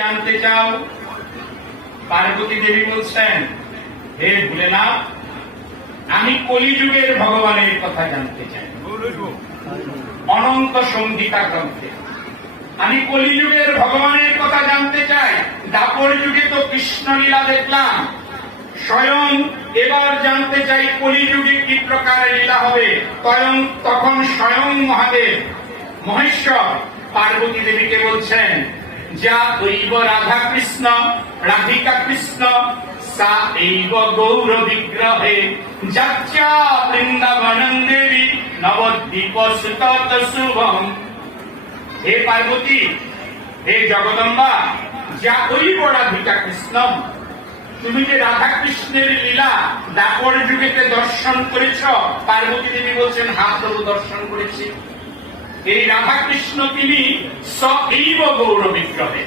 জানতে চাও? পার্বতী দেবী বলছেন, হে ভোলেনাথ, আমি কলিযুগের ভগবানের কথা জানতে চাই। অনন্ত সংহিতা গ্রন্থে আমি কলিযুগের ভগবানের কথা জানতে চাই। দাপর যুগে তো কৃষ্ণ লীলা দেখলাম, স্বয়ং এবার জানতে চাই কলিযুগে কি প্রকার লীলা হবে। তখন স্বয়ং মহাদেব মহেশ্বর পার্বতী দেবীকে বলছেন, যা দৈব রাধা কৃষ্ণ রাধিকা কৃষ্ণ সা এইব গৌর বিগ্রহে যাচ্চা বৃন্দাবনম দেবী নবদ্বীপ সুতত শুভম। হে পার্বতী, হে জগদম্বা, যা দৈব রাধিকা কৃষ্ণ, তুমি যে রাধা কৃষ্ণের লীলা দাপর যুগেতে দর্শন করেছ। পার্বতী দেবী বলছেন, হ্যাঁ প্রভু, দর্শন করেছি। এই রাধা কৃষ্ণ তিনি স এইব গৌর বিগ্রহে,